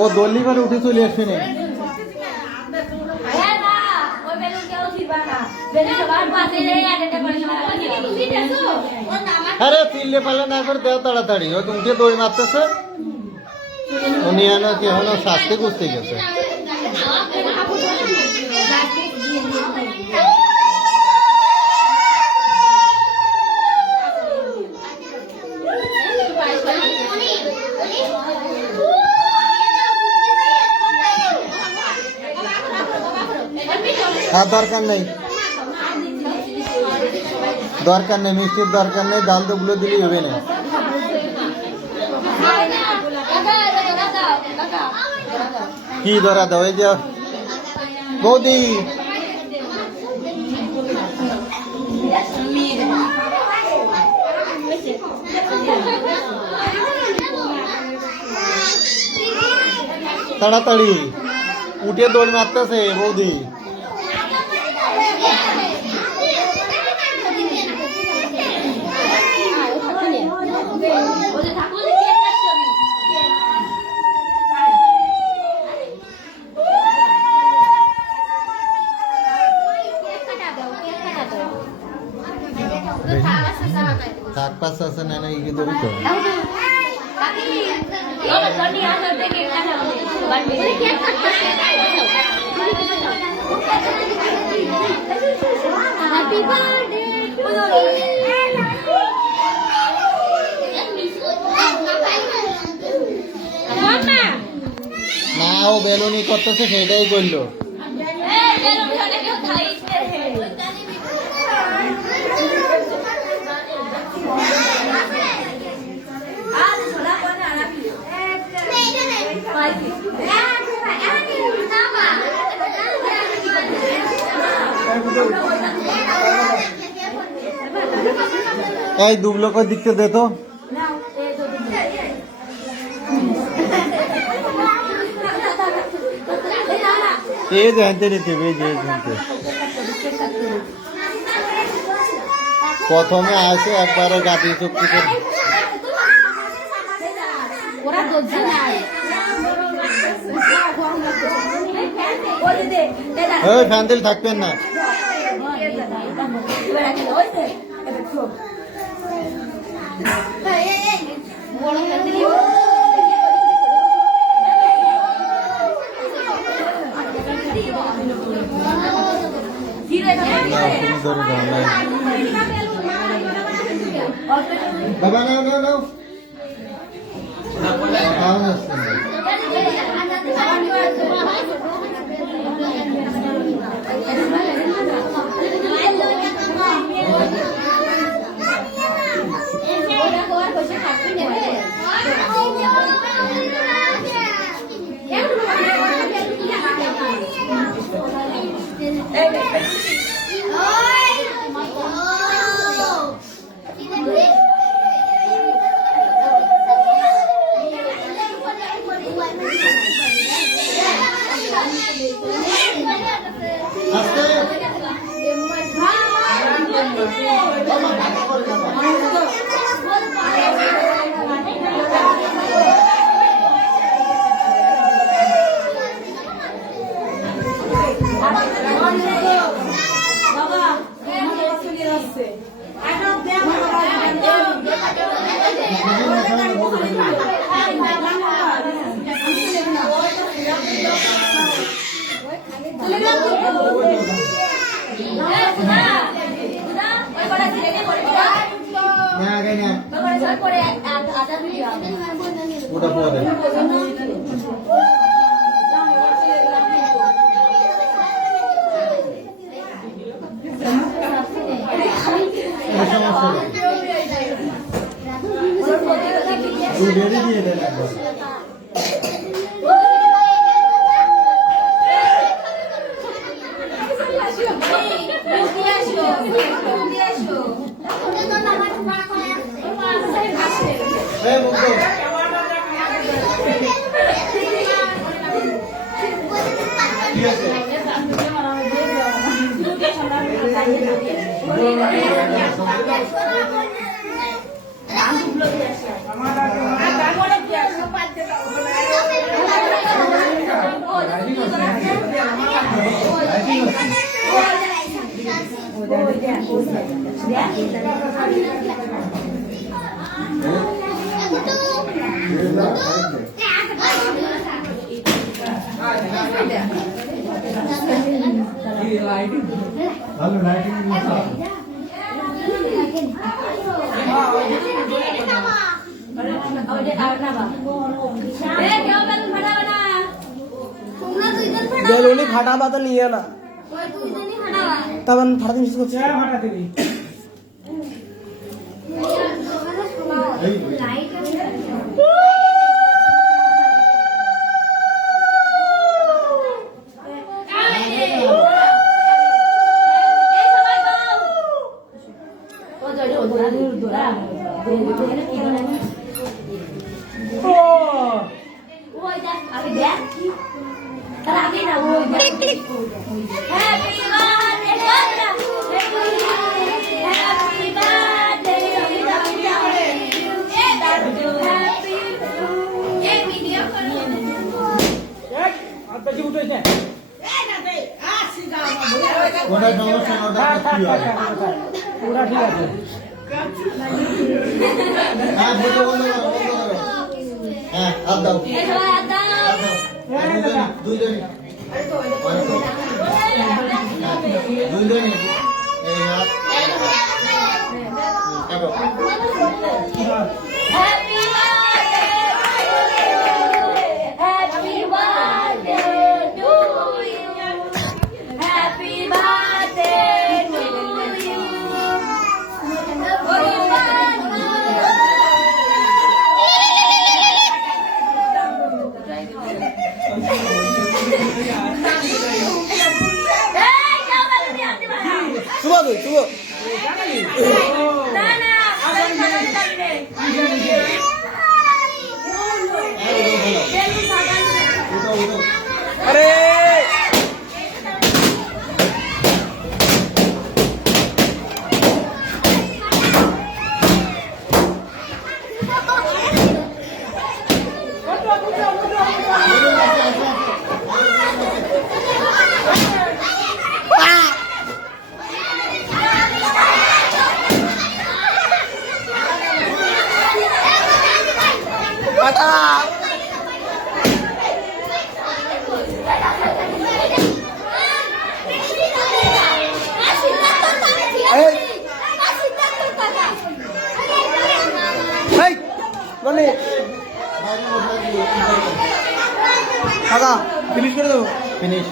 ও দলি করে উঠে চলে আসবে না। আরে চিল্লে পালে না করে দেও তাড়াতাড়ি, ও তুমি দৌড় মারতেছে। উনি কি হলো শাস্তি খুঁজতে গেছে। আর দরকার নেই, দরকার নেই, মিষ্টির দরকার নেই, ডাল দুগুলো দিলেই হবে না। কি ধরা দাও? এই যে বৌদি, তাড়াতাড়ি উঠে দৌড় মারতেছে বৌদি। শাক পাশ আছে না কি ধরি তো না, ও বেলুনি করতেছে সেটাই করলো। এই দুবলোকের দিকতে দে তো। এই যে হাতে নিতে হবে, এই যে প্রথমে আসে একবারে গাদি চুক্তি করে ফ্যান দিল থাকবেন না। বাবা নাও নাও নাও বেলুনি ফাটাবা তো নিয়ে না তখন ফাটাতে মিস করছে ওটা সমস্যা না, ওটা কি হয়? পুরা ঠিক আছে হ্যাঁ, বন্ধ করো, বন্ধ করো। হ্যাঁ, হাত দাও। হাত দাও। দুইজনই। দুইজনই। এই হাত। কাটো। শুভ তুই শুভ আরে দাদা ফিনিশ করে দেবো ফিনিশ।